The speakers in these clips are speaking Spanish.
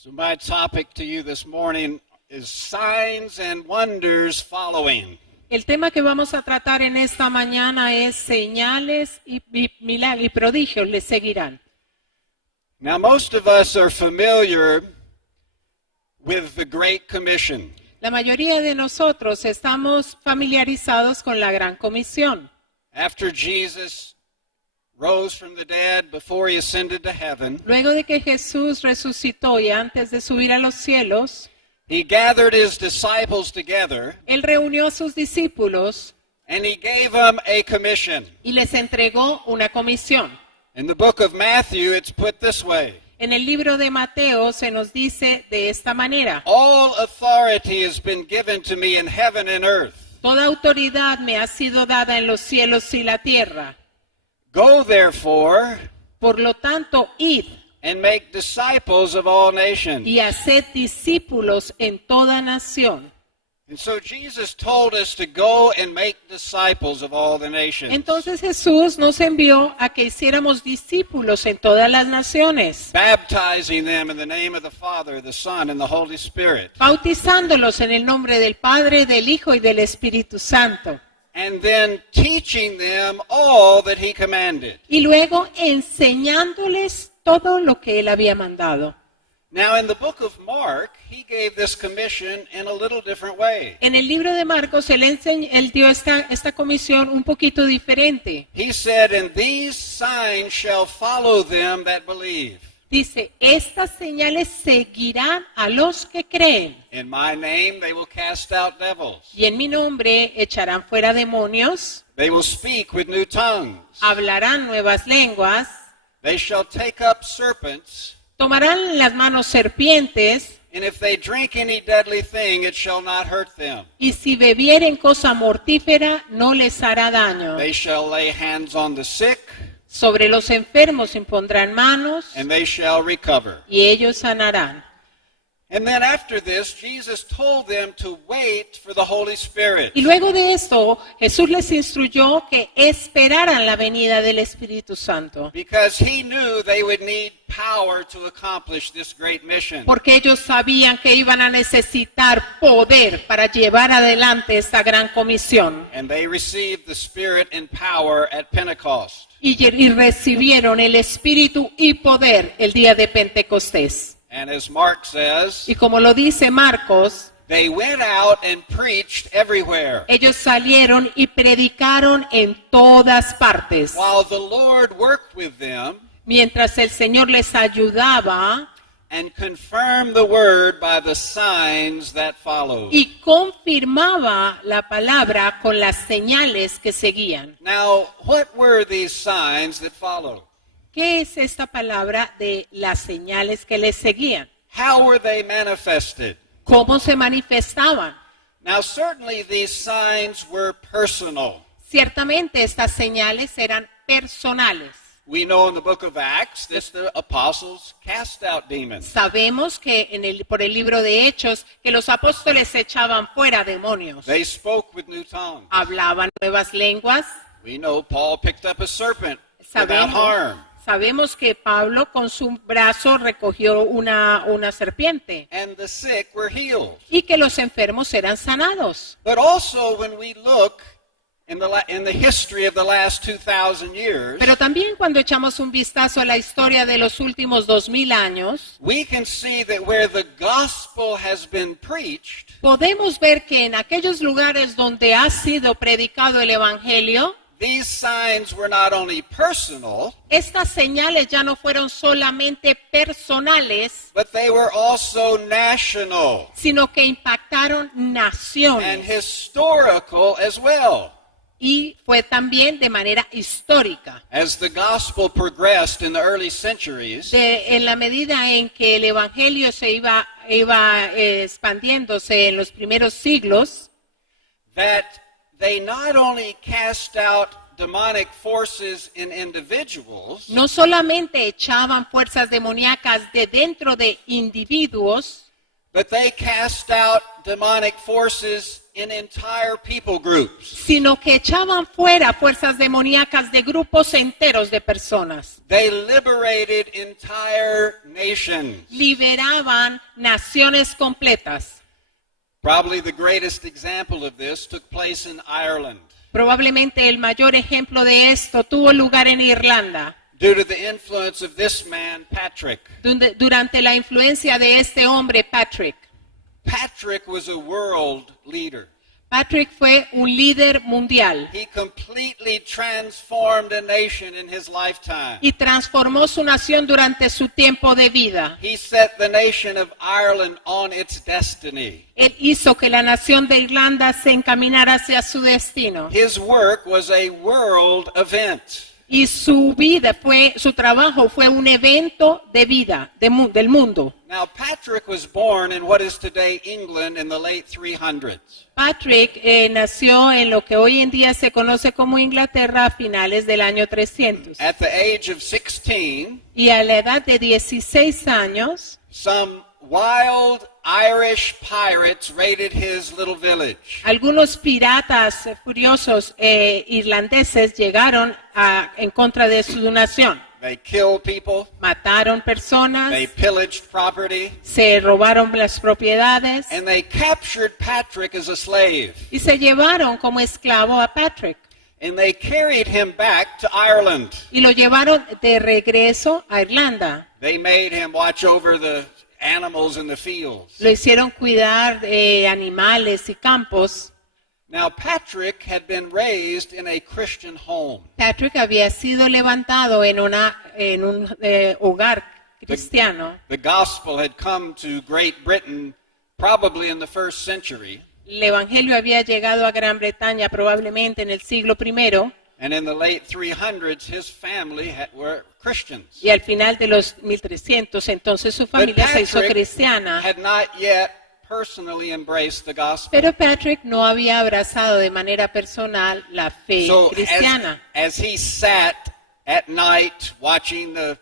So my topic to you this morning is signs and wonders following. El tema que vamos a tratar en esta mañana es señales y milagros y prodigios le seguirán. Now most of us are familiar with the Great Commission. La mayoría de nosotros estamos familiarizados con la Gran Comisión. After Jesus rose from the dead before he ascended to heaven, Luego de que Jesús resucitó y antes de subir a los cielos, he gathered his disciples together Él reunió a sus discípulos and he gave them a commission. y les entregó una comisión. In the book of Matthew, it's put this way. En el libro de Mateo se nos dice de esta manera: All authority has been given to me in heaven and earth. Toda autoridad me ha sido dada en los cielos y la tierra. Go therefore Por lo tanto, id and make disciples of all nations. y haced discípulos en toda nación. And so Jesus told us to go and make disciples of all the nations. Entonces Jesús nos envió a que hiciéramos discípulos en todas las naciones, Baptizing them in the name of the Father, the Son, and the Holy Spirit. bautizándolos en el nombre del Padre, del Hijo y del Espíritu Santo, And then teaching them all that he commanded. y luego enseñándoles todo lo que Él había mandado. Now in the book of Mark, he gave this commission in a little different way. En el libro de Marcos, Él dio esta comisión un poquito diferente. He said, "And these signs shall follow them that believe. Dice, estas señales seguirán a los que creen, In my name they will cast out devils. y en mi nombre echarán fuera demonios, They will speak with new tongues. hablarán nuevas lenguas, They shall take up serpents. tomarán en las manos serpientes, And if they drink any deadly thing, it shall not hurt them. y si bebieren cosa mortífera, no les hará daño. They shall lay hands on the sick, Sobre los enfermos impondrán manos, and they shall recover." y ellos sanarán. And then after this, Jesus told them to wait for the Holy Spirit. Y luego de esto, Jesús les instruyó que esperaran la venida del Espíritu Santo, Because he knew they would need power to accomplish this great mission. porque ellos sabían que iban a necesitar poder para llevar adelante esta gran comisión. And they received the Spirit and power at Pentecost. Y recibieron el Espíritu y poder el día de Pentecostés. And as Mark says, Y como lo dice Marcos, they went out and preached everywhere, ellos salieron y predicaron en todas partes. while the Lord worked with them Mientras el Señor les ayudaba and confirmed the word by the signs that followed. y confirmaba la palabra con las señales que seguían. Now, what were these signs that followed? ¿Qué es esta palabra de las señales que les seguían? How were they manifested? ¿Cómo se manifestaban? Now, certainly these signs were personal. Ciertamente estas señales eran personales. We know in the book of Acts that the apostles cast out demons. Sabemos que por el libro de Hechos que los apóstoles echaban fuera demonios. They spoke with new tongues. Hablaban nuevas lenguas. We know Paul picked up a serpent without harm. Sabemos que Pablo con su brazo recogió una serpiente And the sick were healed. y que los enfermos eran sanados. But also when we look in the history of the last 2,000 years, Pero también cuando echamos un vistazo a la historia de los últimos 2000 años, we can see that where the gospel has been preached, podemos ver que en aquellos lugares donde ha sido predicado el Evangelio, these signs were not only personal, estas señales ya no fueron solamente personales, but they were also national sino que impactaron and naciones. historical as well. Y fue también de manera histórica. As the gospel progressed in the early centuries, En la medida en que el Evangelio se iba expandiéndose en los primeros siglos, that they not only cast out demonic forces in individuals, no solamente echaban fuerzas demoníacas de dentro de individuos, but they cast out demonic forces in entire people groups. sino que echaban fuera fuerzas demoníacas de grupos enteros de personas. They liberated entire nations. Liberaban naciones completas. Probably the greatest example of this took place in Ireland Probablemente el mayor ejemplo de esto tuvo lugar en Irlanda, due to the influence of this man, Patrick. durante la influencia de este hombre, Patrick. Patrick was a world leader. Patrick fue un líder mundial He completely transformed a nation in his lifetime. y transformó su nación durante su tiempo de vida. He set the nation of Ireland on its destiny. Él hizo que la nación de Irlanda se encaminara hacia su destino. His work was a world event. Y su trabajo fue un evento de vida, del mundo. Now, Patrick was born in what is today England in the late 300s. Patrick nació en lo que hoy en día se conoce como Inglaterra a finales del año 300. At the age of 16, Y a la edad de 16 años, some wild Irish pirates raided his little village. algunos piratas furiosos irlandeses llegaron en contra de su nación. They killed people. Mataron personas, They pillaged property. se robaron las propiedades And they captured Patrick as a slave. y se llevaron como esclavo a Patrick. And they carried him back to Ireland. Y lo llevaron de regreso a Irlanda. They made him watch over the animals in the fields. Lo hicieron cuidar de animales y campos. Now, Patrick had been raised in a Christian home. Patrick había sido levantado en un hogar cristiano. The gospel had come to Great Britain probably in the first century. El evangelio había llegado a Gran Bretaña probablemente en el siglo I. And in the late 300s, his family were Christians. Y al final de los 1300, entonces su But familia se hizo Patrick cristiana. had not yet personally embraced the gospel. Pero Patrick no había abrazado de manera personal la fe So cristiana. as he sat at night watching the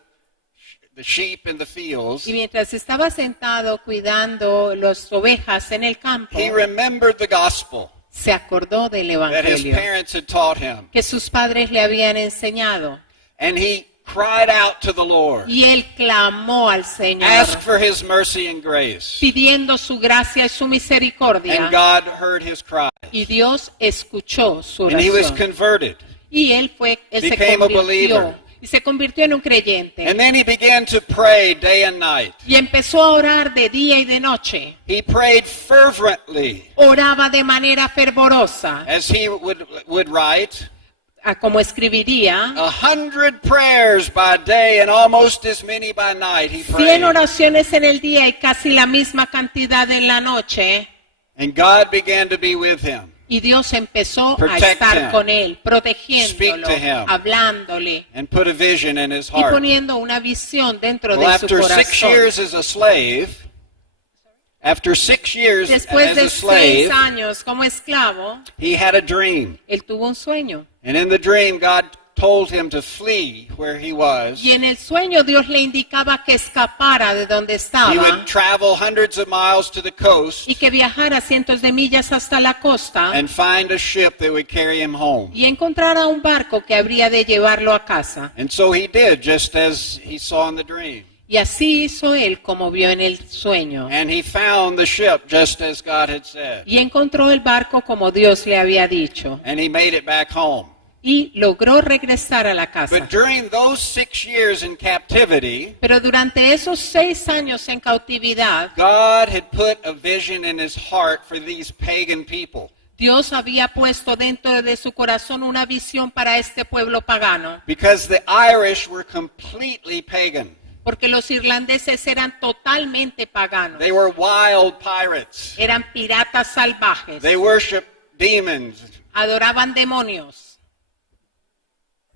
sheep in the fields, Y mientras estaba sentado cuidando las ovejas en el campo, he remembered the gospel se acordó del that his evangelio parents had taught him. que sus padres le habían enseñado. And he cried out to the Lord, Y él clamó al Señor, asked for his mercy and grace. pidiendo su gracia y su misericordia. And God heard his cry. Y Dios escuchó su And he was oración. converted. Y él se became a believer. convirtió. Y se convirtió en un creyente. And then he began to pray day and night. Y empezó a orar de día y de noche. He prayed fervently, Oraba de manera fervorosa, as he would write, como escribiría. 100 prayers by day and almost as many by night. He 100 prayed. oraciones en el día y casi la misma cantidad en la noche. And God began to be with him. Y Dios empezó a Protect estar him. con él, Speak protegiéndolo, to him. hablándole And put a vision in his y heart. poniendo una visión dentro Well, de su after 6 corazón. years as a slave, after 6 years Después as de a slave, 6 años como esclavo, he had a dream. él tuvo un sueño. And in the dream, God told him to flee where he was. Y en el sueño Dios le indicaba que escapara de donde He estaba would travel hundreds of miles to the coast y que viajara cientos de millas hasta la costa and find a ship that would carry him home. y encontrara un barco que habría de llevarlo a casa. And so he did, just as he saw in the dream. Y así hizo él como vio en el sueño. And he found the ship just as God had said. Y encontró el barco como Dios le había dicho. And he made it back home. Y logró regresar a la casa. But during those 6 years in captivity, Pero durante esos 6 años en cautividad, God had put a vision in his heart for these pagan people. Dios había puesto dentro de su corazón una visión para este pueblo pagano. Because the Irish were completely pagan. Porque los irlandeses eran totalmente paganos. They were wild pirates. Eran piratas salvajes. They worshiped demons. Adoraban demonios.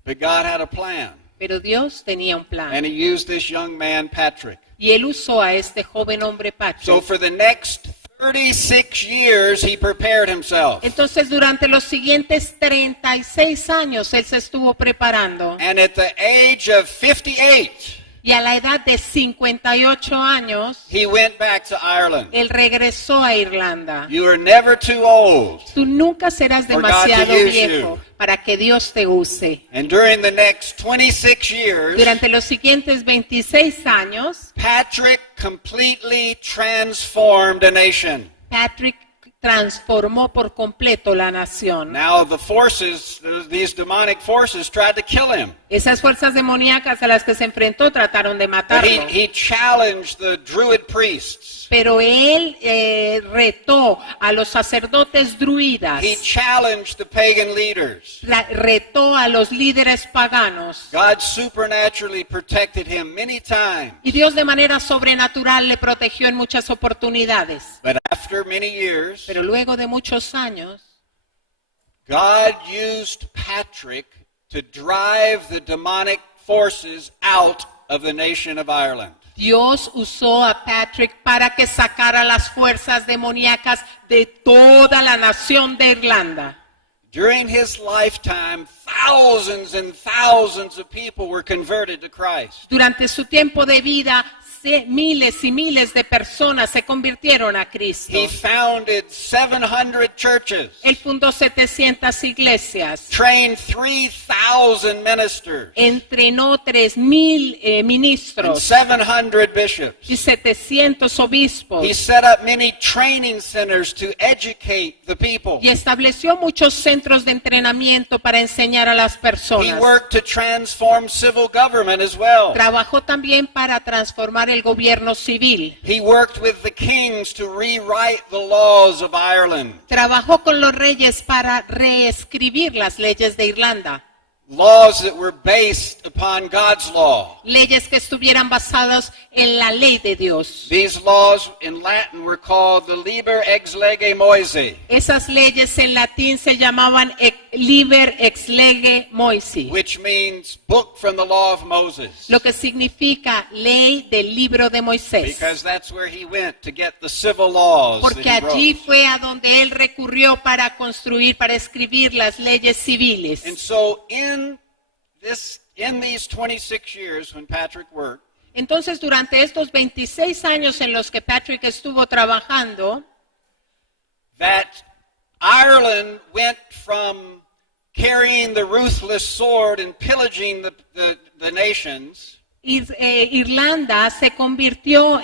But God had a plan. Pero Dios tenía un plan. And he used this young man, Patrick. Y él usó a este joven hombre Patrick. So for the next 36 years, he prepared himself. Entonces durante los siguientes 36 años él se estuvo preparando. And at the age of 58, Y a la edad de 58 años, he went back to Ireland. él regresó a Irlanda. You are never too old. Tú nunca serás For God to demasiado use viejo you. para que Dios te use. And during the next 26 years, Durante los siguientes 26 años, Patrick completely transformed a nation. Patrick transformó por completo la nación. Now the forces, these demonic forces, tried to kill him. Esas fuerzas demoníacas a las que se enfrentó trataron de But matarlo. he challenged the Druid priests. Pero él retó a los sacerdotes druidas, He challenged the pagan leaders. retó a los líderes paganos. God supernaturally protected him many times. Y Dios de manera sobrenatural le protegió en muchas oportunidades. But after many years, Pero luego de muchos años, God used Patrick to drive the demonic forces out of the nation of Ireland. Dios usó a Patrick para que sacara las fuerzas demoníacas de toda la nación de Irlanda. During his lifetime, thousands and thousands of people were converted to Christ. Durante su tiempo de vida, miles y miles de personas se convirtieron a Cristo. He founded 700 churches, Él fundó 700 iglesias, trained 3,000 ministers, entrenó 3,000 and ministros 700 bishops. y 700 obispos He set up many training centers to educate the people. y estableció muchos centros de entrenamiento para enseñar a las He personas. worked to transform civil government as well. Trabajó también para transformar el gobierno civil. He worked with the kings to rewrite the laws of Ireland. Trabajó con los reyes para reescribir las leyes de Irlanda. Laws that were based upon God's law. Leyes que estuvieran basadas en la ley de Dios. These laws in Latin were called the Liber ex lege Moysi, Esas leyes en latín se llamaban Liber ex lege Moysi, which means book from the law of Moses. lo que significa ley del libro de Moisés. Because that's where he went to get the civil laws Porque that he allí wrote. fue a donde él recurrió para construir, para escribir las leyes civiles. And so in these 26 years when Patrick worked, Entonces, durante estos 26 años en los que Patrick estuvo trabajando, that Ireland went from carrying the ruthless sword and pillaging the nations Irlanda se convirtió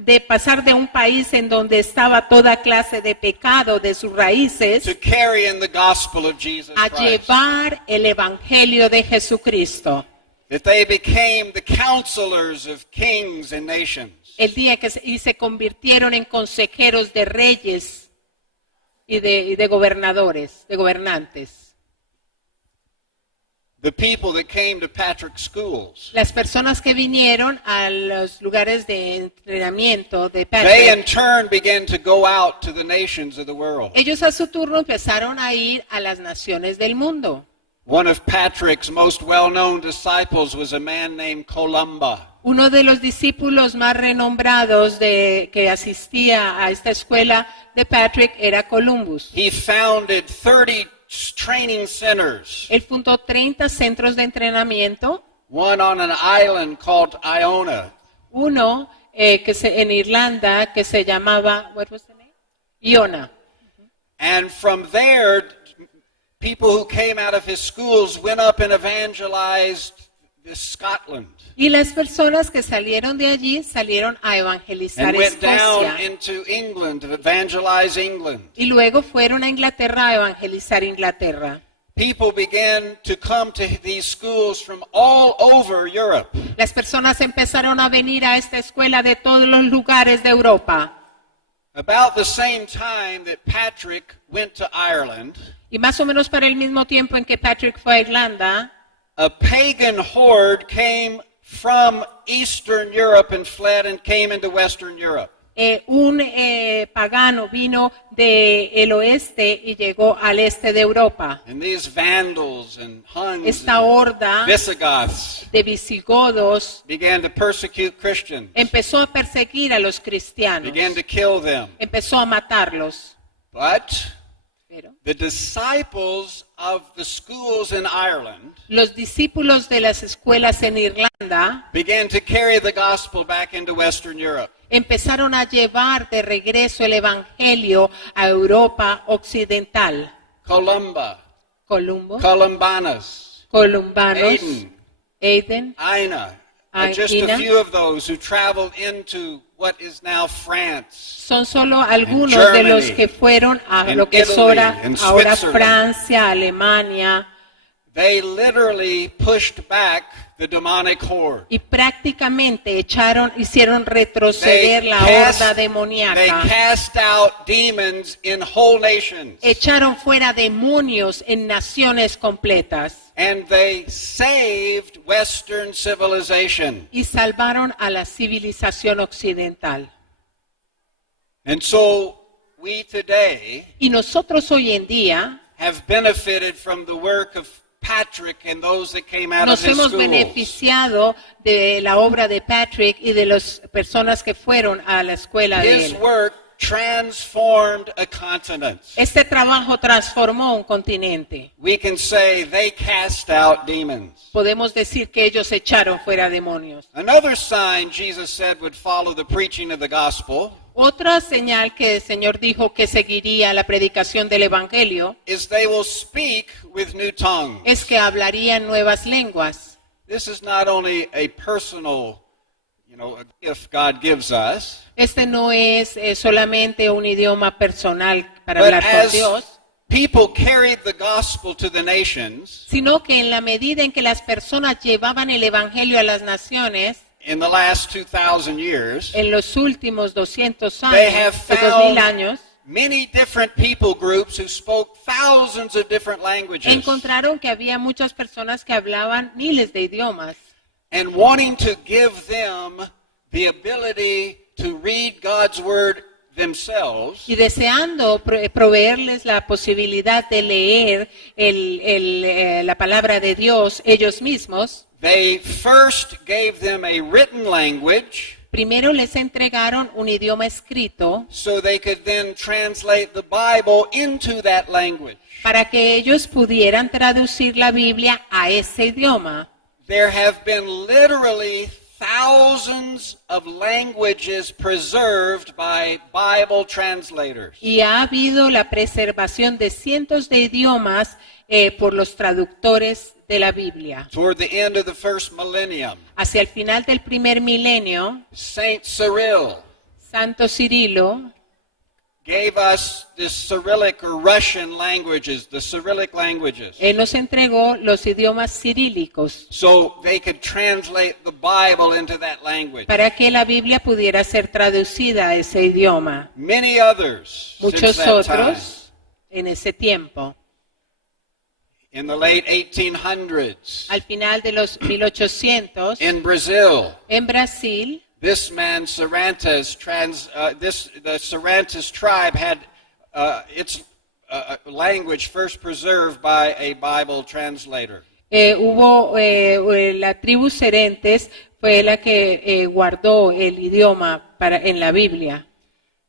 de pasar de un país en donde estaba toda clase de pecado de sus raíces to carrying the gospel of Jesus a Christ. llevar el evangelio de Jesucristo. That they became the counselors of kings and nations. El día que se convirtieron en consejeros de reyes y de gobernadores, de gobernantes. The people that came to Patrick's schools, Las personas que vinieron a los lugares de entrenamiento de they in Patrick, turn began to go out to the nations of the world. ellos a su turno empezaron a ir a las naciones del mundo. One of Patrick's most well-known disciples was a man named Columba. Uno de los discípulos más renombrados que asistía a esta escuela de Patrick era Columbus. He founded 30 training centers, Él fundó 30 centros de entrenamiento, one on an island called Iona. uno en Irlanda que se llamaba, what was the name? Iona. And from there, people who came out of his schools went up and evangelized Scotland. Y las personas que salieron de allí salieron a evangelizar And went down Escocia. into England to evangelize England. Y luego fueron a Inglaterra a evangelizar Inglaterra. People began to come to these schools from all over Europe. Las personas empezaron a venir a esta escuela de todos los lugares de Europa. About the same time that Patrick went to Ireland, Y más o menos para el mismo tiempo en que Patrick fue a Irlanda, a pagan horde came from Eastern Europe and fled and came into Western Europe. un pagano vino del oeste y llegó al este de Europa. And these Vandals and Huns Esta and horda Visigoths de visigodos began to persecute Christians, empezó a perseguir a los cristianos, began to kill them. empezó a matarlos. But Pero the disciples of the schools in Ireland los discípulos de las escuelas en Irlanda began to carry the gospel back into Western Europe. empezaron a llevar de regreso el evangelio a Europa occidental. Columba, Columbo, Columbanus, columbanos, Aden, Aden, Ina, just a Ina. few of those who traveled into what is now France. Son solo algunos And de los Germany, que fueron a and lo que es Italy, ahora and ahora Switzerland. Francia, Alemania, They literally pushed back the demonic horde. y prácticamente hicieron retroceder la horda they demoníaca. cast out demons in whole nations. Echaron fuera demonios en naciones completas And they saved Western civilization. y salvaron a la civilización occidental. And so we today Y nosotros hoy en día have benefited from the work of Patrick and those that came out nos of his hemos schools. beneficiado de la obra de Patrick y de las personas que fueron a la escuela de His él. work transformed a continent. Este trabajo transformó un continente. We can say they cast out demons. Podemos decir que ellos echaron fuera demonios. Another sign Jesus said would follow the preaching of the gospel Otra señal que el Señor dijo que seguiría la predicación del Evangelio is they will speak with new tongues. es que hablarían nuevas lenguas. This is not only a personal, a gift God gives us, Este no es solamente un idioma personal para but hablar con as Dios, people carried the gospel to the nations sino que en la medida en que las personas llevaban el Evangelio a las naciones, in the last 2,000 years, en los últimos 200 they have años, o 2000 found años, many different people groups who spoke thousands of different languages. encontraron que había muchas personas que hablaban miles de idiomas. And wanting to give them the ability to read God's word themselves, Y deseando proveerles la posibilidad de leer la palabra de Dios ellos mismos, they first gave them a written language primero les entregaron un idioma escrito so they could then translate the Bible into that language. para que ellos pudieran traducir la Biblia a ese idioma. There have been literally thousands of languages preserved by Bible translators. Y ha habido la preservación de cientos de idiomas por los traductores de la Biblia. Toward the end of the first millennium, Hacia el final del primer milenio, Saint Cyril Santo Cirilo gave us the Cyrillic or Russian languages, the Cyrillic languages, nos entregó los idiomas cirílicos so they could translate the Bible into that language. para que la Biblia pudiera ser traducida a ese idioma. Many others Muchos since that time. otros en ese tiempo. In the late 1800s, Al final de los 1800, in Brazil, en Brasil, this man Cervantes, the Cervantes tribe had its language first preserved by a Bible translator. la tribu Serentes fue la que guardó el idioma en la Biblia.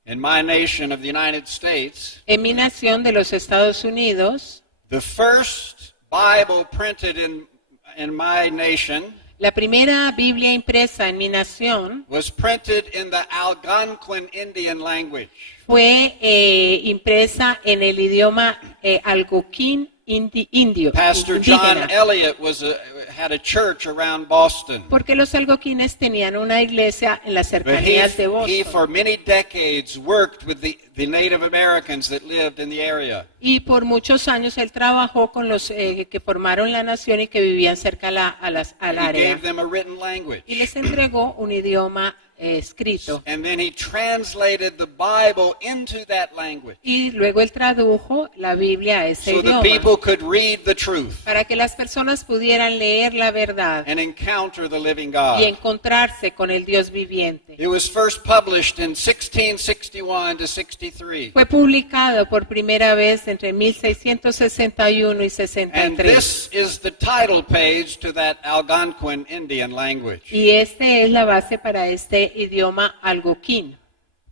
In my nation of the United States, En mi nación de los Estados Unidos, the first Bible printed in my nation la primera Biblia impresa en mi nación was printed in the Algonquin Indian language. fue impresa en el idioma algonquín indio. Pastor John indígena. Elliott had a church around Boston. Porque los algonquines tenían una iglesia en las But cercanías de he Boston. for many decades worked with the Native Americans that lived in the area. Y por muchos años él trabajó con los que formaron la nación y que vivían cerca al He área. gave them a written language. Y les entregó un idioma escrito. And then he translated the Bible into that language Y luego él tradujo la Biblia a ese so the idioma. people could read the truth Para que las personas pudieran leer la verdad and encounter the living y God. encontrarse con el Dios viviente. It was first published in 1661 to 63. Fue publicado por primera vez entre 1661 y And 63. this is the title page to that Algonquin Indian language. Y este es la base para este idioma algonquín.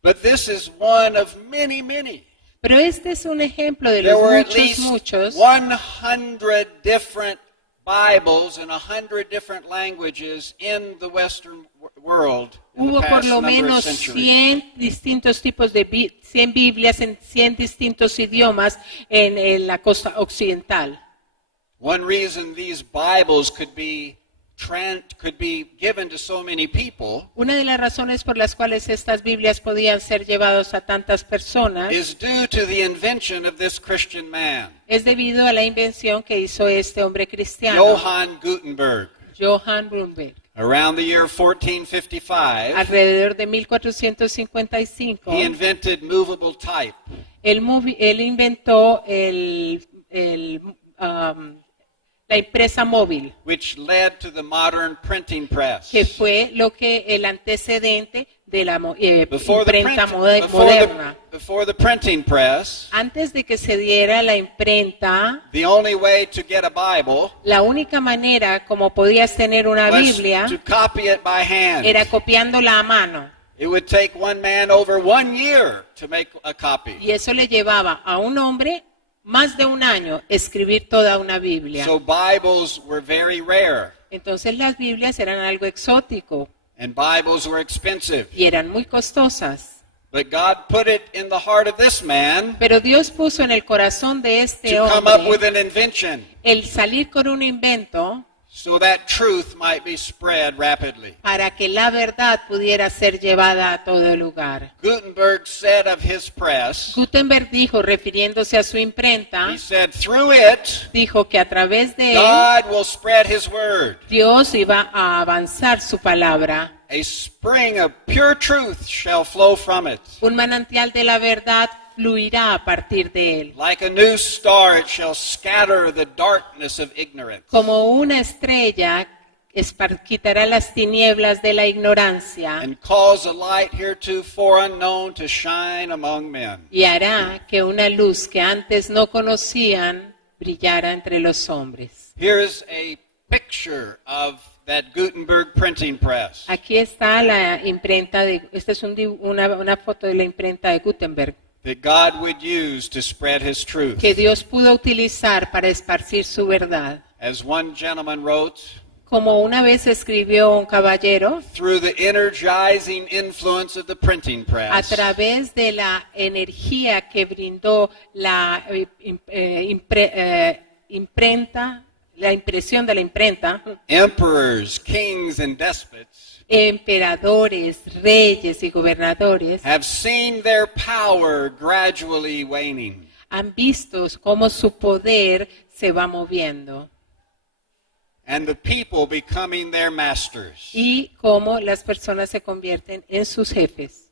But this is one of many, many. Pero este es un ejemplo de There los were at least muchos. 100 different Bibles in 100 different languages in the Western world in the Hubo por past lo number of menos centuries. 100 distintos tipos de 100 Biblias en 100 distintos idiomas en la costa occidental. One reason these Bibles could be given to so many people Una de las razones por las cuales estas Biblias podían ser llevadas a tantas personas is due to the invention of this Christian man, es debido a la invención que hizo este hombre cristiano, Johann Gutenberg. Johann Gutenberg. Around the year 1455, Alrededor de 1455, he invented movable type, él inventó la impresa móvil, which led to the modern printing press. que fue el antecedente de la Before the, imprenta print- moderna. before the printing press, Antes de que se diera la imprenta, the only way to get a Bible la única manera como podías tener una was Biblia to copy it by hand. era copiándola a mano. It would take one man over 1 year to make a copy. Y eso le llevaba a un hombre más de un año escribir toda una Biblia. So Bibles were very rare, Entonces las Biblias eran algo exótico and Bibles were expensive. y eran muy costosas. But God put it in the heart of this man Pero Dios puso en el corazón de este to come up with hombre an invention el salir con un invento so that truth might be spread rapidly. para que la verdad pudiera ser llevada a todo lugar. Gutenberg said of his press, Gutenberg dijo, refiriéndose a su imprenta, he said, through it, dijo que a través de él God will spread his word. Dios iba a avanzar su palabra. A spring of pure truth shall flow from it. Un manantial de la verdad fluirá a partir de él. Like a new star, it shall scatter the darkness of ignorance. Como una estrella, quitará las tinieblas de la ignorancia And cause a light heretofore unknown to shine among men. y hará que una luz que antes no conocían brillara entre los hombres. Here's a picture of that Gutenberg printing press. Aquí está la imprenta esta es una foto de la imprenta de Gutenberg That God would use to spread his truth. que Dios pudo utilizar para esparcir su verdad. As one gentleman wrote, Como una vez escribió un caballero, through the energizing influence of the printing a press, través de la energía que brindó la imprenta, la impresión de la imprenta, emperors, kings, and despots emperadores, reyes y gobernadores have seen their power gradually waning. han visto cómo su poder se va moviendo And the people becoming their masters. y cómo las personas se convierten en sus jefes.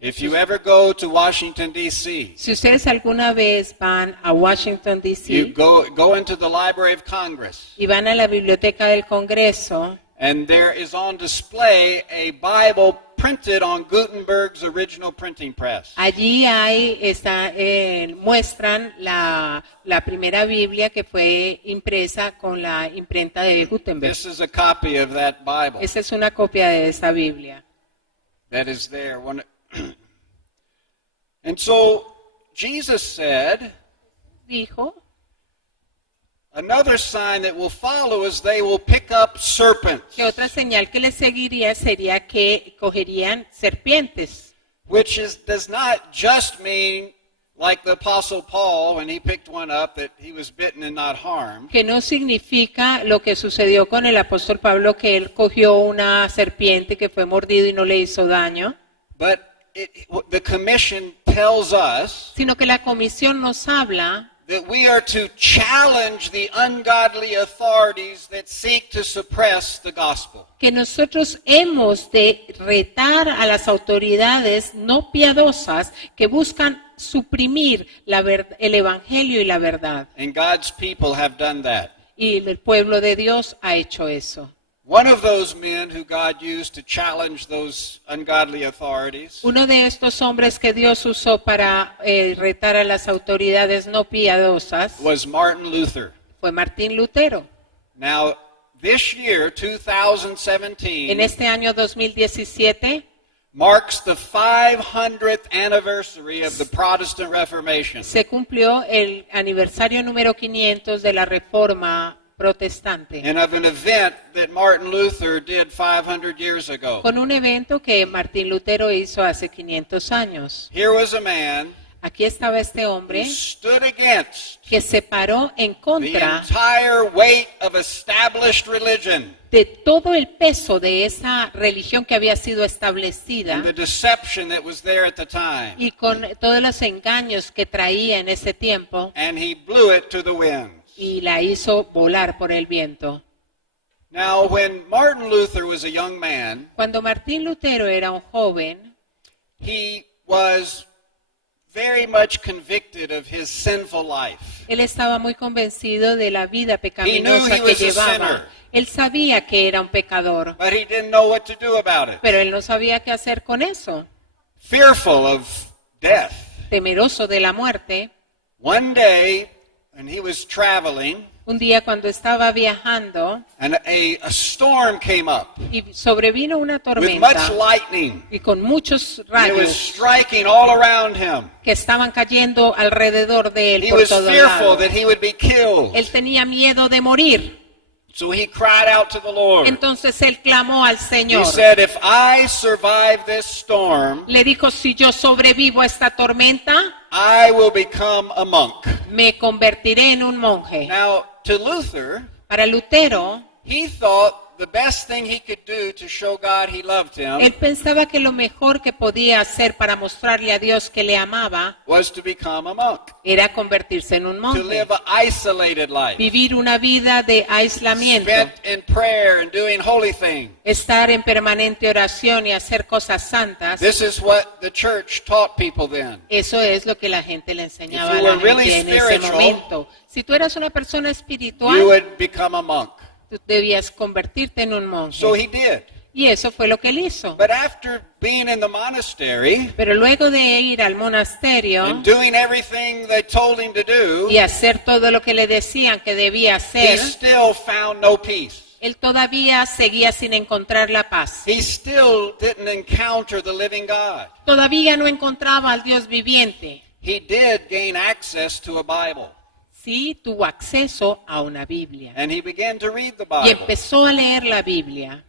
If you ever go to Washington, D.C., Si ustedes alguna vez van a Washington, you D.C. go into the Library of Congress, y van a la biblioteca del Congreso, and there is on display a Bible printed on Gutenberg's original printing press. allí muestran la primera Biblia que fue impresa con la imprenta de Gutenberg. This is a copy of that Bible Esa es una copia de esa Biblia. that is there. And so Jesus said, Dijo, another sign that will follow is they will pick up serpents, que otra señal que les seguiría sería que cogerían serpientes, which does not just mean, like the Apostle Paul, when he picked one up, that he was bitten and not harmed. que no significa lo que sucedió con el apóstol Pablo, que él cogió una serpiente que fue mordido y no le hizo daño, But the commission tells us sino que la comisión nos habla that we are to challenge the ungodly authorities that seek to suppress the gospel. que nosotros hemos de retar a las autoridades no piadosas que buscan suprimir el evangelio y la verdad. And God's people have done that. Y el pueblo de Dios ha hecho eso. One of those men who God used to challenge those ungodly authorities Uno de estos hombres que Dios usó para retar a las autoridades no piadosas was Martin Luther. fue Martín Lutero. Now, this year, En 2017, este año 2017, marks the 500th anniversary of the Protestant Reformation. Se cumplió el aniversario número 500 de la Reforma Protestante, And of an event that Martin Luther did 500 years ago. con un evento que Martín Lutero hizo hace 500 años. Here was a man Aquí estaba este who hombre stood against que se paró en the contra entire weight of established religion de todo el peso de esa religión que había sido establecida and the deception that was there at the time. y con todos los engaños que traía en ese tiempo, And he blew it to the winds. y la hizo volar por el viento. Now, when Martin Luther was a young man, Cuando Martín Lutero era un joven, he was very much convicted of his sinful life. él estaba muy convencido de la vida pecaminosa he que was a llevaba. sinner. Él sabía que era un pecador, But he didn't know what to do about it. pero él no sabía qué hacer con eso. Fearful of death. Temeroso de la muerte, One day, when he was traveling, un día cuando estaba viajando and a storm came up y sobrevino una with tormenta much lightning. y con muchos It was rayos striking all around him. que estaban cayendo alrededor de él He por was todos fearful lados. that he would be killed. Él tenía miedo de morir. So he cried out to the Lord. Entonces él clamó al He Señor. said, if I survive this storm, Le dijo, si yo sobrevivo a esta tormenta, I will become a monk. me convertiré en un monje. Now, to Luther, Para Lutero, he thought the best thing he could do to show God he loved him él pensaba que lo mejor que podía hacer para mostrarle a Dios que le amaba was to become a monk, era convertirse en un to monje. live an isolated life, Vivir una vida de aislamiento, spent in prayer and doing holy things. estar en permanente oración y hacer cosas santas. This is what the church taught people then. Eso es lo que la gente le enseñaba If a you la were really gente en ese spiritual, momento. Si tú eras una persona You espiritual, would become a monk. tú debías convertirte en un monje. So he did. Y eso fue lo que él hizo. But after being in the monastery Pero luego de ir al monasterio and doing everything they told him to do, y hacer todo lo que le decían que debía he hacer, still found no peace. él todavía seguía sin encontrar la paz. He still didn't encounter the living God. Todavía no encontraba al Dios viviente. He did gain access to a Bible, Sí, tuvo acceso a una Biblia. and he began to read the Y Bible. empezó a leer la Biblia.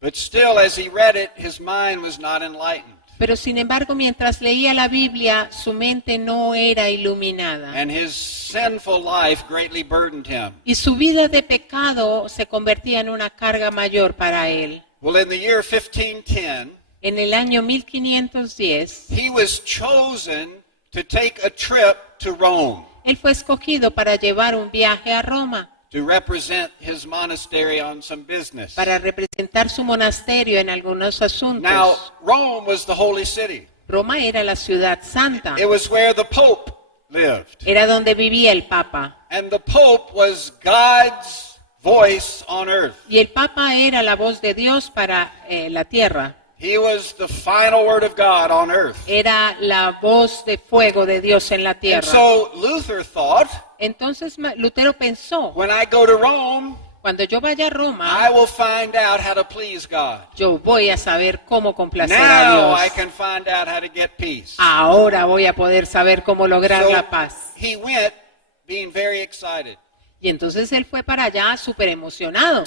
But still, as he read it, his mind was not enlightened, Pero sin embargo, mientras leía la Biblia, su mente no era iluminada. and his sinful life greatly burdened him. Y su vida de pecado se convertía en una carga mayor para él. Well, in the year 1510, En el año 1510, he was chosen to take a trip to Rome él fue escogido para llevar un viaje a Roma, to represent his monastery on some business. para representar su monasterio en algunos Now, asuntos. Rome was the holy city. Roma era la ciudad santa, It was where the Pope lived. era donde vivía el Papa. And the Pope was God's voice on earth. Y el Papa era la voz de Dios para la tierra. He was the final word of God on earth. Era la voz de fuego de Dios en la And tierra. so Luther thought, Entonces Lutero pensó, when I go to Rome, cuando yo vaya a I Roma, will find out how to please God. yo voy a saber cómo complacer a Now I Dios. can find out how to get peace. Ahora voy a poder saber cómo lograr So la paz. he went being very excited. Y entonces él fue para allá súper emocionado.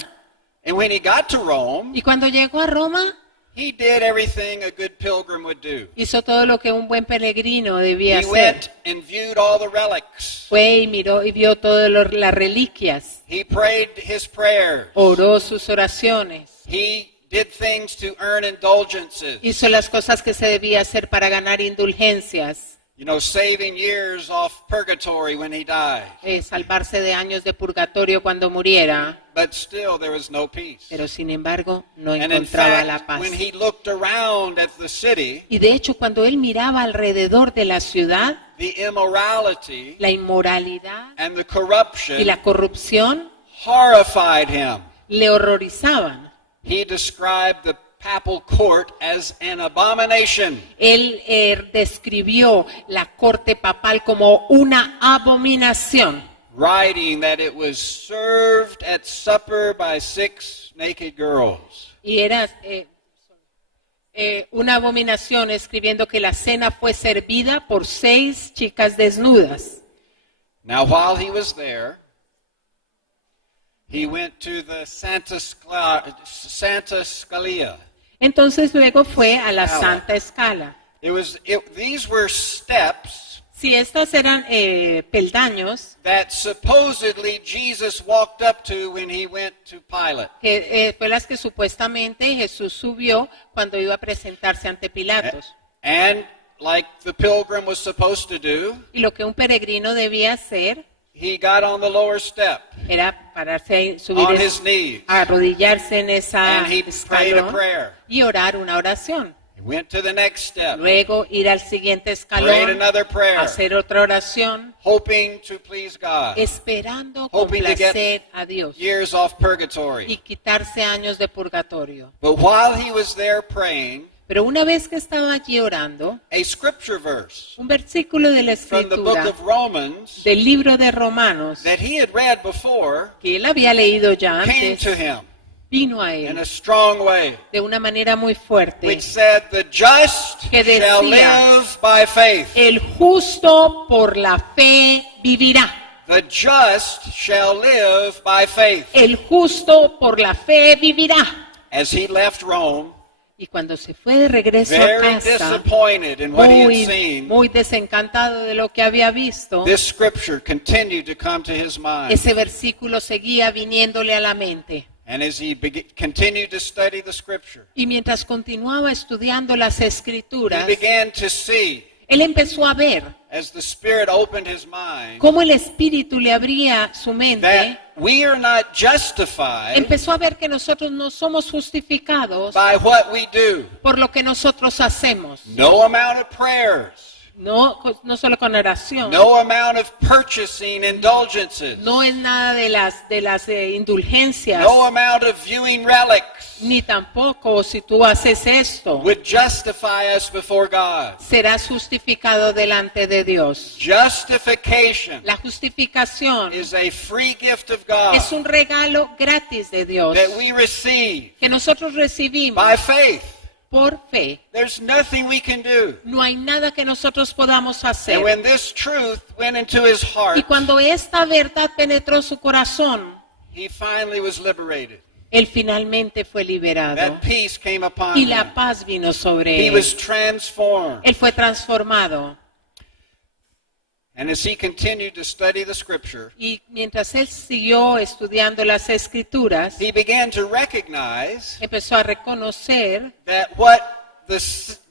And when he got to Rome, Y cuando llegó a Roma, he did everything a good pilgrim would do. hizo todo lo que un buen peregrino debía He hacer. went and viewed all the relics. Fue y miró y vio todas las reliquias. He prayed his prayers. Oró sus oraciones. He did things to earn indulgences. Hizo las cosas que se debía hacer para ganar indulgencias. You know, saving years off purgatory when he died. Salvarse de años de purgatorio cuando muriera. But still, there was no peace. Pero sin embargo, no And in encontraba la fact, paz. when he looked around at the city, Y de hecho, cuando él miraba alrededor de la ciudad, the immorality la inmoralidad and the y corruption la corrupción horrified him. le horrorizaban. He described the papal court as an abomination. Él describió la corte papal como una abominación, Writing that it was served at supper by 6 naked girls. y era una abominación, escribiendo que la cena fue servida por 6 chicas desnudas. Now, while he was there, he went to the Santa Scalia. Entonces luego fue a la Santa Escala. These were steps Si estas eran peldaños that supposedly Jesus walked up to when he went to Pilate. que fue las que supuestamente Jesús subió cuando iba a presentarse ante Pilatos. And like the pilgrim was supposed to do, Y lo que un peregrino debía hacer he got on the lower step era pararse ahí, subir, on his knees, arrodillarse en esa and he prayed a escalón prayer. y orar una oración. He went to the next step, Luego ir al siguiente prayed escalón, another prayer, hacer otra oración, hoping to please God, esperando hoping to complacer get a Dios years off y purgatory. quitarse años de purgatorio. But while he was there praying, Pero una vez que estaba allí orando, a scripture verse un versículo de la from the book Escritura of Romans del libro de Romanos that he had read before que él había leído ya came antes, to him vino a in él a strong way, de una manera muy fuerte, which said, "The just que shall decía, live by faith. el justo por la fe vivirá. The just shall live by faith." El justo por la fe vivirá. As he left Rome, Y cuando se fue de regreso a very casa, disappointed in what he had seen, muy desencantado de lo que había visto, this scripture continued to come to his mind. ese versículo seguía viniéndole a la mente. And as he continued to study the scripture, Y mientras continuaba estudiando las he Escrituras, began to see, él empezó a ver as the Spirit opened his mind, cómo el Espíritu le abría su mente. that we are not justified Empezó a ver que nosotros no somos justificados by what we do. por lo que nosotros hacemos. No amount of prayers, No solo con oración. no amount of purchasing indulgences, No es nada de las indulgencias. no amount of viewing relics Ni tampoco si tú haces esto, would justify us before God. serás justificado delante de Dios. Justification La justificación is a free gift of God es un regalo gratis de Dios that we receive que nosotros recibimos by faith. por fe. There's nothing we can do. No hay nada que nosotros podamos hacer. And when this truth went into his Y heart, cuando esta verdad penetró su corazón, he finally was liberated. él finalmente fue liberado. That peace came upon Y him. la paz vino sobre He él. was transformed. Él fue transformado. And as he continued to study the scripture, Y mientras él siguió estudiando las Escrituras, he began to recognize empezó a reconocer that what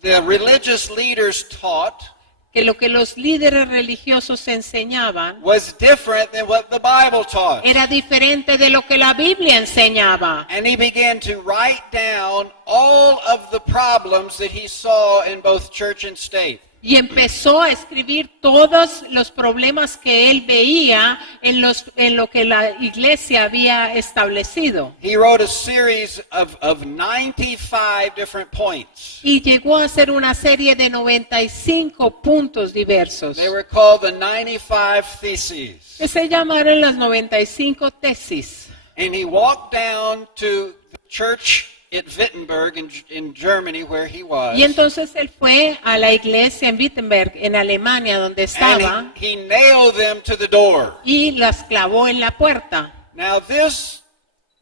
the religious leaders taught que lo que los líderes religiosos enseñaban was different than what the Bible taught. era diferente de lo que la Biblia enseñaba. And he began to write down all of the problems that he saw in both church and state. Y empezó a escribir todos los problemas que él veía en lo que la iglesia había establecido. He wrote a series of 95 different points. Y llegó a hacer una serie de 95 puntos diversos, They were called the 95 Theses. que se llamaron las 95 tesis. And he walked down to the church at Wittenberg in Germany where he was. Y entonces él fue a la iglesia en Wittenberg, en Alemania, donde estaba, And he nailed them to the door. y las clavó en la puerta. Now this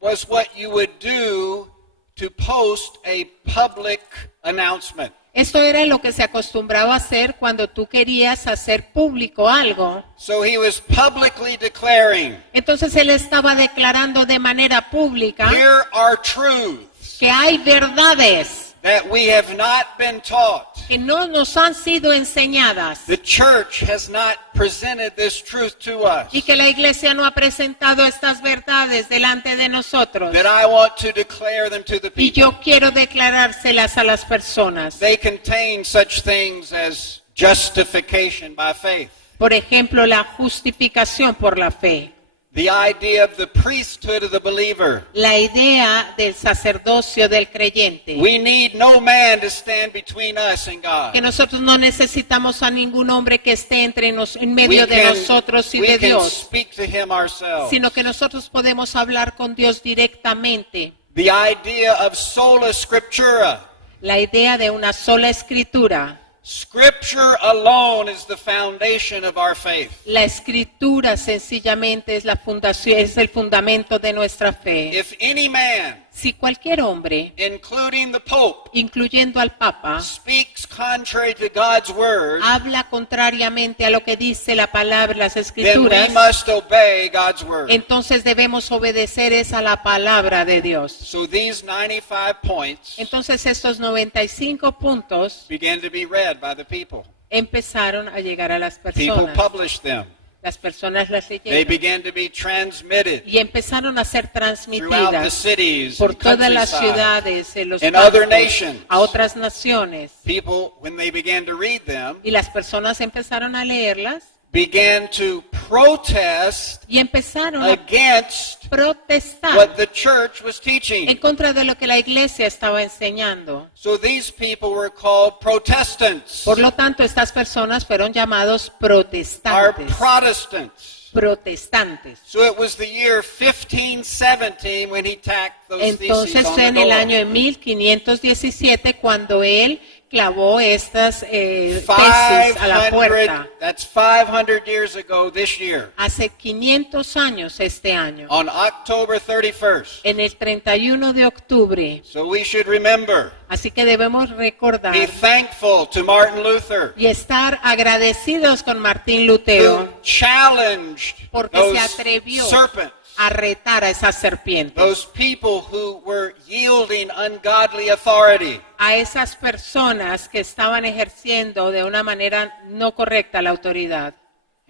was what you would do to post a public announcement. Esto era lo que se acostumbraba a hacer cuando tú querías hacer público algo. So he was publicly declaring, Entonces él estaba declarando de manera pública here are truths que hay verdades that we have not been taught. que no nos han sido enseñadas The church has not presented this truth to us. y que la iglesia no ha presentado estas verdades delante de nosotros. That I want to declare them to the Y people. yo quiero declarárselas a las personas. They contain such things as justification by faith, Por ejemplo, la justificación por la fe. the idea of the priesthood of the believer. La idea del sacerdocio del creyente. We need no man to stand between us and Que God. nosotros no necesitamos a ningún hombre que esté en medio de nosotros y we de can Dios, speak to him ourselves. sino que nosotros podemos hablar con Dios directamente. The idea of sola scriptura. La idea de una sola escritura. Scripture alone is the foundation of our faith. La escritura sencillamente es la fundación, es el fundamento de nuestra fe. If any man, Si cualquier hombre, including the Pope, incluyendo al Papa, speaks contrary to God's word, habla contrariamente a lo que dice la palabra, las then we escrituras, must obey God's word. entonces debemos obedecer esa la palabra de Dios. So these 95 points Entonces estos 95 puntos began to be read by the people. empezaron a llegar a las People personas. published them. Las personas las They leyeron began to be transmitted y empezaron a ser throughout the transmitidas cities por and todas las countryside. ciudades, en los and other campos, nations. a otras naciones. People, when they began to read them, Y las personas empezaron a leerlas began to protest y empezaron a against protestar what the church was en teaching. contra de lo que la iglesia estaba enseñando. So these people were called Protestants, Por lo tanto, estas personas fueron llamados or protestantes. Protestants. Protestantes. So it was the year 1517 when he tacked those theses Entonces on fue the en el door. año de 1517 cuando él clavó estas tesis a la 500, puerta. that's 500 years ago this year, Hace 500 años este año, on October 31st. en el 31 de octubre. So we should remember, Así que debemos recordar be thankful to Martin Luther, y estar agradecidos con Martín who Lutero challenged porque se those atrevió serpents, a retar a esas serpientes, those people who were yielding ungodly authority. a esas personas que estaban ejerciendo de una manera no correcta la autoridad.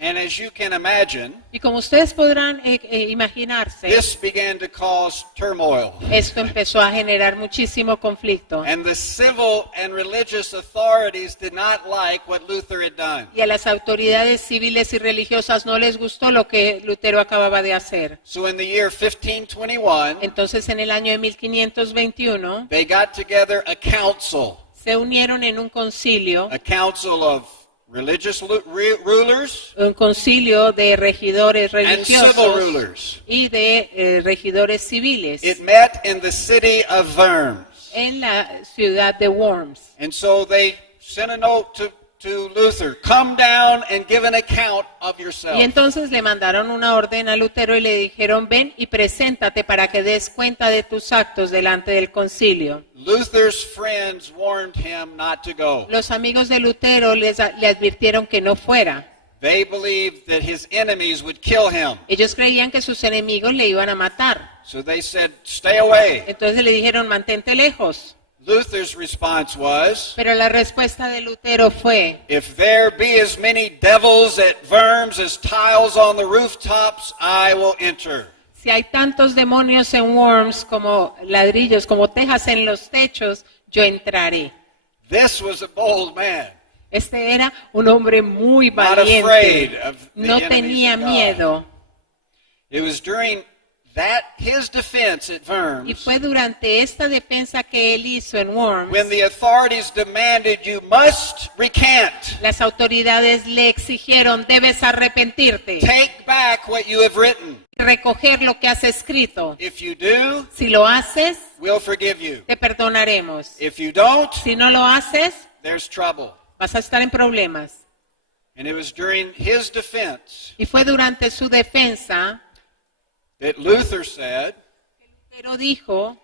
And as you can imagine, Y como ustedes podrán imaginarse, this began to cause turmoil. esto empezó a generar muchísimo conflicto. And the civil and religious authorities did not like what Luther had done. Y a las autoridades civiles y religiosas no les gustó lo que Lutero acababa de hacer. So in the year 1521, Entonces, en el año de 1521, they got together a council se unieron en un concilio of religious rulers un concilio de regidores and civil religiosos rulers. y de regidores civiles It met in the city of Worms. en la ciudad de Worms. And so they sent a note to Luther, come down and give an account of yourself. Y entonces le mandaron una orden a Lutero y le dijeron, ven y preséntate para que des cuenta de tus actos delante del concilio. Luther's friends warned him not to go. Los amigos de Lutero le advirtieron que no fuera. They believed that his enemies would kill him. Ellos creían que sus enemigos le iban a matar. So they said, stay away. Entonces le dijeron, mantente lejos. Luther's response was, Pero la respuesta de Lutero fue, if there be as many devils at Worms as tiles on the rooftops, I will enter. si hay tantos demonios en Worms como ladrillos, como tejas en los techos, yo entraré. This was a bold man, Este era un hombre muy not afraid valiente. of the No enemies tenía of God. miedo. It was during his defense at Y Worms fue durante esta defensa que él hizo en Worms, when the authorities demanded you must recant. las autoridades le exigieron, debes arrepentirte, Take back what you have written. recoger lo que has escrito. If you do, Si lo haces, we'll forgive you. te perdonaremos. If you don't, Si no lo haces, there's trouble. vas a estar en problemas. And it was during his defense Y fue durante su defensa, that Luther said, pero dijo,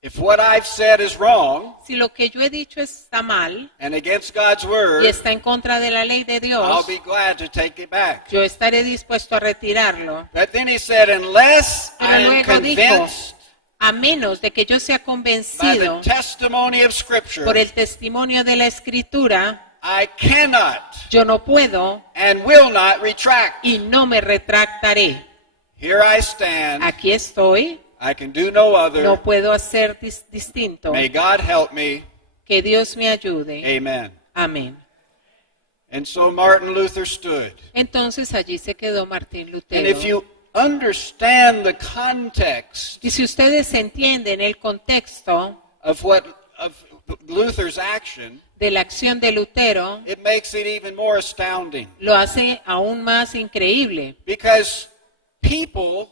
if what I've said is wrong si lo que yo he dicho está mal and against God's word, y está en contra de la ley de I'll Dios, be glad to take it back. yo estaré dispuesto a retirarlo. But then he said, unless I Pero am luego dijo, convinced a menos de que yo sea by convencido the testimony of Scripture, por el testimonio de la Escritura, I cannot yo no puedo and will not retract. y no me retractaré. Here I stand. Aquí estoy, I can do no other. no puedo hacer distinto. May God help me. Que Dios me ayude. Amen. Amén. And so Martin Luther stood. Entonces allí se quedó Martín And if Lutero. you understand the context Y si ustedes entienden el contexto of Luther's action, de la acción de Lutero, it makes it even more astounding. lo hace aún más increíble. Because people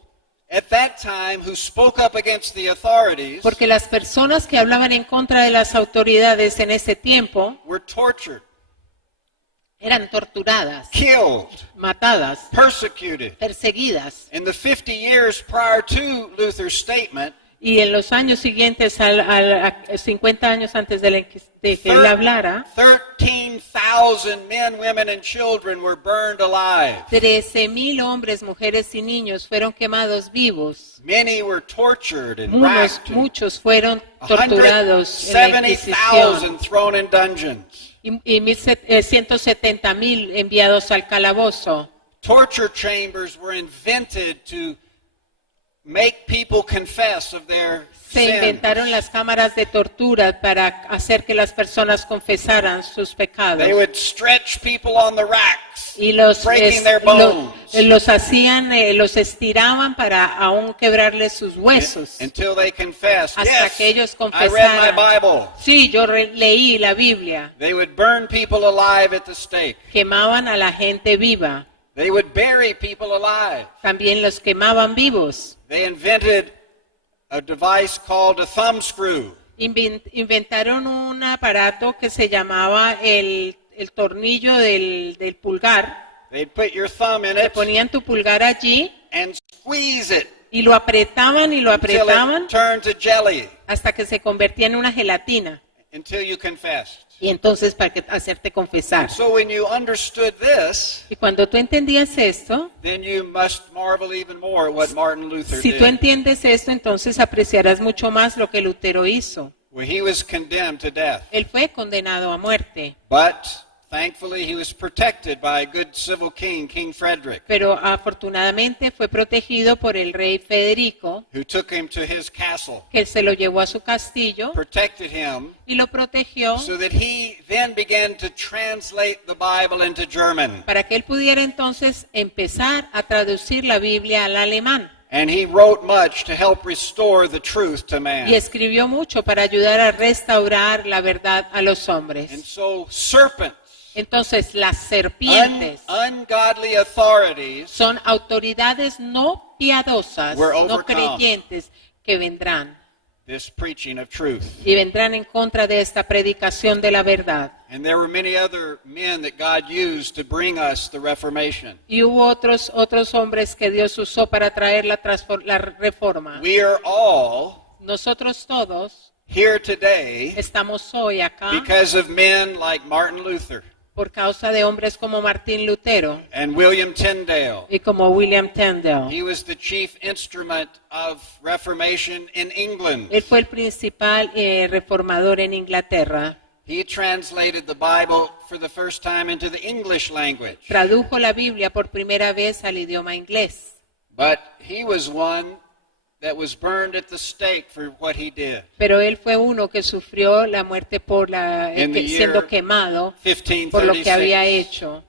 at that time who spoke up against the authorities Porque las personas que hablaban en contra de las autoridades en ese tiempo were tortured, eran torturadas, killed, matadas, persecuted. perseguidas. In the 50 years prior to Luther's statement, Y en los años siguientes, a 50 años antes de que él hablara, 13,000 men, women, and children were burned alive. 13,000 hombres, mujeres y niños fueron quemados vivos. Many were tortured and racked. Muchos fueron torturados en la 170,000 Inquisición. thrown in dungeons. Y 170,000 enviados al calabozo. Torture chambers were invented to make people confess of their Se sins. inventaron las cámaras de tortura para hacer que las personas confesaran sus pecados. They would stretch people on the racks, Y los breaking their bones, los estiraban para aún quebrarles sus huesos. until they confessed, Hasta yes, que ellos I read my confesaran. Bible. Sí, yo leí la Biblia. They would burn people alive at the stake. Quemaban a la gente viva. They would bury people alive. También los quemaban vivos. They invented a device called a thumb screw. Inventaron un aparato que se llamaba el tornillo del pulgar. They'd put your thumb in Le it ponían tu pulgar allí and squeeze it y lo apretaban y lo until apretaban it turned to jelly, hasta que se convertía en una gelatina. until you confessed. Y entonces para hacerte confesar. So when you understood this, Y cuando tú entendías esto, then you must marvel even more at what Martin Luther si tú did. entiendes esto, entonces apreciarás mucho más lo que Lutero hizo. When he was condemned to death. Él fue condenado a muerte, But thankfully he was protected by a good civil king, King Frederick, pero afortunadamente fue protegido por el rey Federico, who took him to his castle, que se lo llevó a su castillo protected him, y lo protegió so that he then began to translate the Bible into German. para que él pudiera entonces empezar a traducir la Biblia al alemán. And he wrote much to help restore the truth to man. Y escribió mucho para ayudar a restaurar la verdad a los And hombres. so serpents, Entonces las serpientes ungodly authorities, son autoridades no piadosas, Were no overcome. creyentes, que vendrán this preaching of truth. y vendrán en contra de esta predicación de la verdad. And there were many other men that God used to bring us the Reformation. Y hubo otros hombres que Dios usó para traer la reforma. We are all Nosotros todos here today estamos hoy acá because of men like Martin Luther por causa de hombres como Martín Lutero and William Tyndale. y como William Tyndale. He was the chief instrument of Reformation in England. Él fue el principal reformador en Inglaterra. He translated the Bible for the first time into the English language. Tradujo la Biblia por primera vez al idioma inglés. But he was one that was burned at the stake for what he did. Pero él fue uno que sufrió la muerte In the siendo year quemado por lo que había 1536. hecho.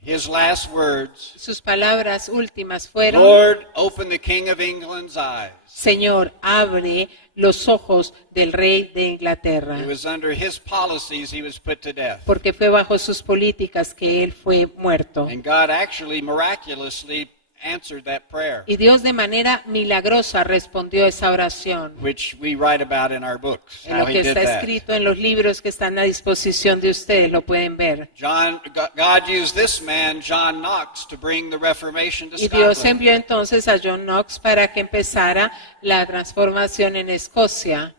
His last words, Sus palabras últimas fueron: Lord, open the King of England's eyes. Señor, abre los ojos del rey de Inglaterra. It was under his policies he was put to death. Porque fue bajo sus políticas que él fue muerto. And God actually miraculously answered that prayer, Y Dios de manera milagrosa respondió esa oración. which we write about in our books, En how lo he que did está that. escrito en los libros que están a disposición de ustedes, lo pueden ver. God used this man, John Knox, to bring the Reformation to Y Dios Scotland. envió entonces a John Knox para que empezara la transformación en Escocia.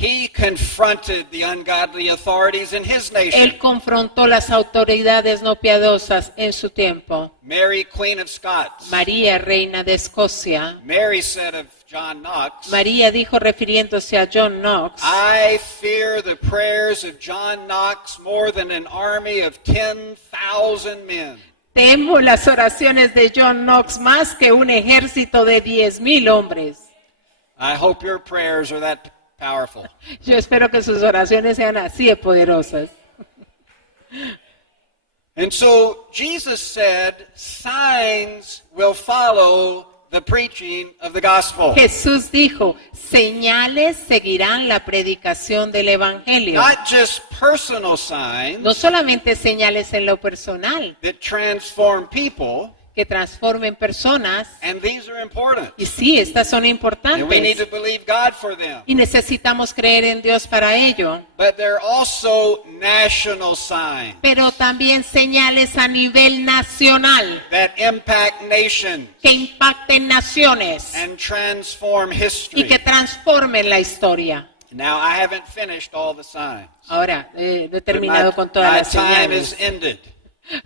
He confronted the ungodly authorities in his nation. Él confrontó las autoridades no piadosas en su tiempo. Mary, Queen of Scots. María, reina de Escocia. Mary said of John Knox, María dijo refiriéndose a John Knox: I fear the prayers of John Knox more than an army of 10,000 men. temo las oraciones de John Knox más que un ejército de 10,000 hombres. I hope your prayers are that powerful. Yo espero que sus oraciones sean así de poderosas. And so Jesus said, signs will follow the preaching of the gospel. Jesús dijo: señales seguirán la predicación del evangelio. Not just personal signs No solamente señales en lo personal that transform people, que transformen personas. And these are important. Y sí, estas son And we need importantes. to believe God for them. Y necesitamos creer en Dios para ello. But they're also national signs Pero también señales a nivel nacional that impact nations que impacten naciones and transform y que history. transformen la historia. Now, I haven't finished all the signs. Ahora, no he But terminado con todas my las time is señales, ended.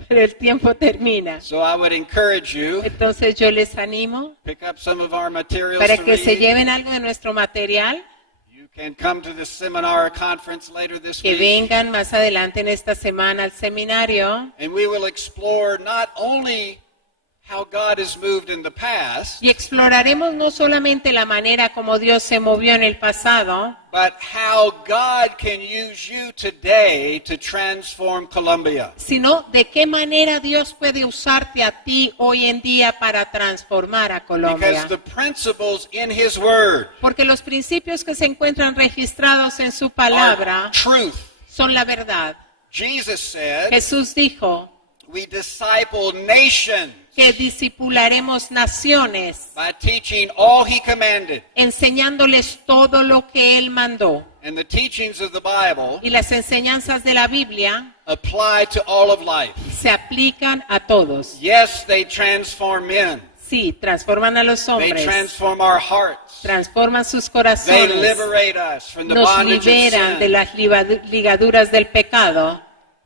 pero el tiempo termina. So I would encourage you, Entonces yo les animo pick up some of our materials para to que se read. lleven algo de nuestro material, You can come to the seminar or conference later this que week. vengan más adelante en esta semana al seminario And we will explore not only how God has moved in the past, y exploraremos no solamente la manera como Dios se movió en el pasado, but how God can use you today to transform Colombia. sino de qué manera Dios puede usarte a ti hoy en día para transformar a Colombia. Because the principles in His Word Porque los principios que se encuentran registrados en su are palabra truth. son la verdad. Jesus said, Jesús dijo we disciple nations que discipularemos naciones, by teaching all He commanded. enseñándoles todo lo que Él mandó. And the teachings of the Bible Y las enseñanzas de la Biblia apply to all of life. se aplican a todos. Yes, they transform men. Sí, transforman a los They hombres, transform our hearts. transforman sus They corazones, liberate us from the nos bondage of liberan de sin. las ligaduras del pecado,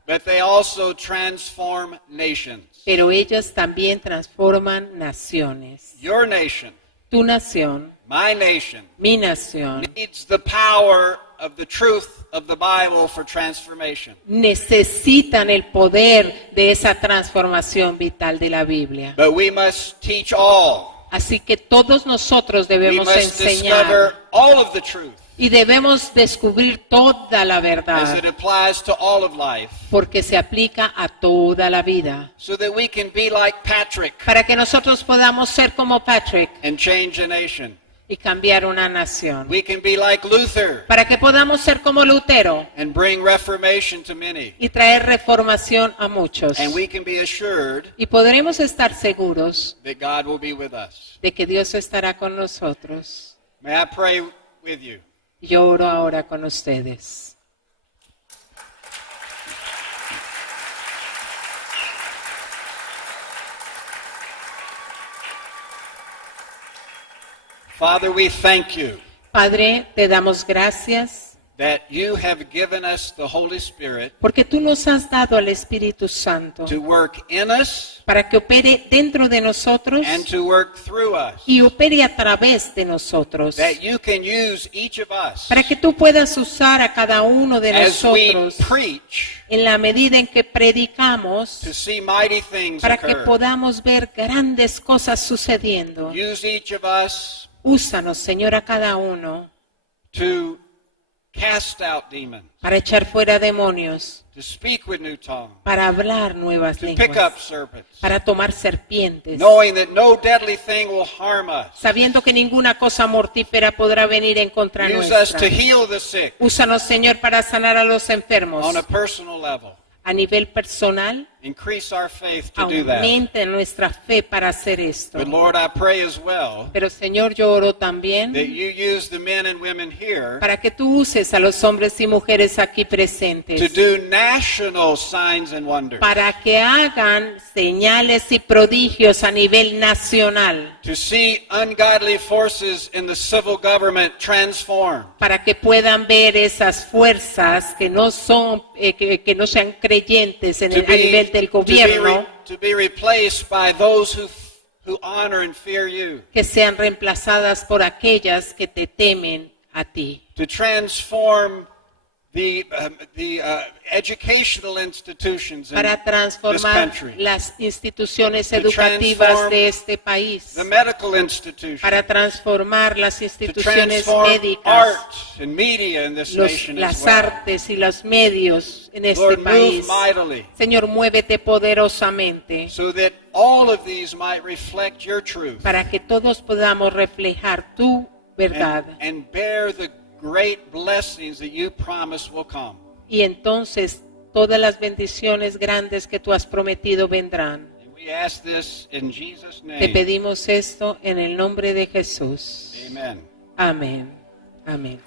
But they also transform nations. pero ellas también transforman naciones. Your nation, Tu nación, my nation, mi nación, needs the power of the truth of the Bible for transformation. necesitan el poder de esa transformación vital de la Biblia. But we must teach all. Así que todos nosotros We debemos must discover enseñar all of the truth y debemos descubrir toda la as verdad, it applies to all of life, porque se aplica a toda la vida. so that we can be like Patrick Para que nosotros podamos ser como Patrick and change a nation. y cambiar una nación. We can be like Luther Para que podamos ser como Lutero and bring reformation to many. y traer reformación a muchos. And we can be assured Y podremos estar seguros that God will be with us. de que Dios estará con nosotros. May I pray with you? Yo oro ahora con ustedes. Father, we thank you Padre, te damos gracias that you have given us the Holy Spirit porque tú nos has dado al Espíritu Santo to work in us para que opere dentro de nosotros and to work through us, y opere a través de nosotros. that you can use each of us Para que tú puedas usar a cada uno de as we nosotros preach en la medida en que predicamos to see mighty things para que occur. podamos ver grandes cosas sucediendo. Use each of us Úsanos, Señor, a cada uno to cast out demons, para echar fuera demonios, to speak with new tongues, para hablar nuevas to pick up lenguas, serpents, para tomar serpientes, knowing that no deadly thing will harm us. sabiendo que ninguna cosa mortífera podrá venir en contra Use us nuestra. to heal the sick Úsanos, Señor, para sanar a los enfermos on a personal level. a nivel personal. Increase our faith to do that. Aumente nuestra fe para hacer esto. But Lord, I pray as well Pero, Señor, yo oro también that you use the men and women here para que tú uses a los hombres y mujeres aquí to presentes do national signs and wonders, para que hagan señales y prodigios a nivel nacional, to see ungodly forces in the civil government transformed, para que puedan ver esas fuerzas que no son que no sean creyentes a nivel del gobierno, to be replaced by those who honor and fear you, que sean reemplazadas por aquellas que te temen a ti, to transform the educational institutions in para this transformar country, las instituciones To educativas transform de este país, the medical institutions, para transformar las to instituciones transform médicas, art and media in this nation as las well. artes y los medios en este Lord, move país. mightily Señor, muévete poderosamente so that all of these might reflect your truth para que todos podamos reflejar tu verdad. and bear the great blessings that you promise will come. Y entonces todas las bendiciones grandes que tú has prometido vendrán. And We ask this in Jesus' Te name. pedimos esto en el nombre de Jesús. Amen. Amén. Amén.